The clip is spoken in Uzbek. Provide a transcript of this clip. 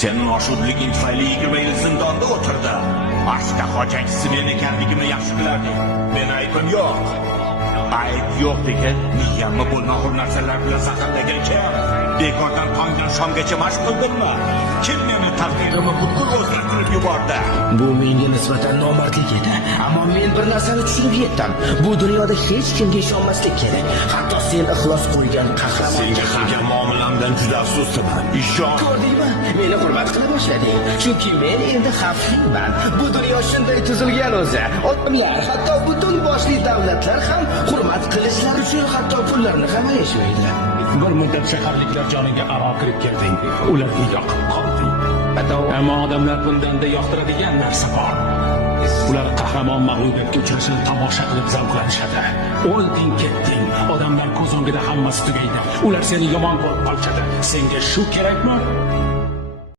Senin oshudliging tufayli 20 yil zindonda o'tirdi. Ashta hojangchisi men ekanligimni yaxshi bilardi. Men aybim yo'q. Ayb yo'q degan miyamni bo'lmag'ur narsalar bilan zaharlagan kim? Bekordan tongdan shomgacha mashq qildimmi? Kim meni taqdirimni butkul o'zgartirib yubordi? Bu menga nisbatan nomardlik edi. Ammo men bir narsani tushunib yetdim. Bu dunyoda hech kimga ishonmaslik kerak. Hatto sen ixlos qo'ygan qahramon. Senga qilgan muomalamdan juda afsusdaman. Ishon. Ko'rdingmi? Meni hurmat qila boshlading. Chunki men endi xavfliman. Bu dunyo shunday tuzilgan o'zi. Odamlar, hatto butun boshli davlatlar ham hurmat qilishlar uchun hatto pullarni ham ayashmaydi. Bir muddat shaharliklar joniga aro kirib kelding. Ularga yoqib qolding. Ammo odamlar bundanda yoqtiradigan narsa bor. Ular qahramon mag'lubiyatga uchrashini tomosha qilib zavqlanishadi. O'lding, ketding. Odamlar ko'z o'ngida hammasi tugaydi. Ular seni yomon ko'rib qolishadi. Senga shu kerakmi?